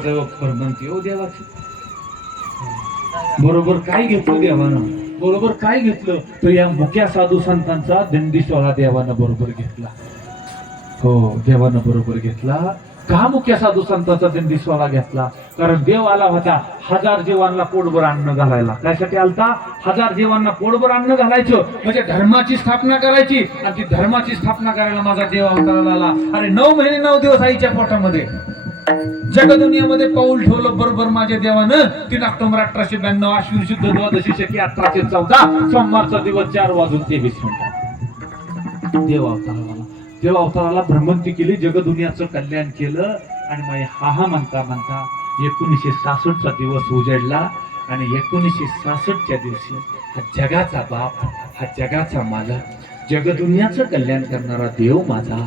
म्हणते. देवाची. बरोबर काय घेतलं देवानं? बरोबर काय घेतलं? तर या मुख्या साधू संतांचा दिंडी देवानं बरोबर घेतला. हो देवानं बरोबर घेतला. का मुख्या साधू संतांचा दिंडी घेतला? कारण देव आला होता हजार जीवांना पोटभर अन्न घालायला. त्यासाठी आलता हजार जीवांना पोटभर अन्न घालायचं. म्हणजे धर्माची स्थापना करायची. आणि ती धर्माची स्थापना करायला माझा देव अवताराला आला. अरे नऊ महिने नऊ दिवस आईच्या पोटामध्ये. जगदुनियामध्ये पाऊल ठेवलं बरोबर माझ्या देवानं. तीन ऑक्टोबर अठराशे ब्याण्णव अश्विन शुद्ध द्वादशी शकी अठराशे चौदा. सोमवारचा दिवस चार वाजून तेवीस मिनिटात देव अवताराला. देव अवताराला भ्रमंती केली जगदुनियाचं कल्याण केलं आणि मग हा हा म्हणता म्हणता एकोणीसशे सासष्टचा दिवस उजडला आणि एकोणीसशे सासष्टच्या दिवशी हा जगाचा बाप हा जगाचा मालक जगदुनियाचं कल्याण करणारा देव माझा.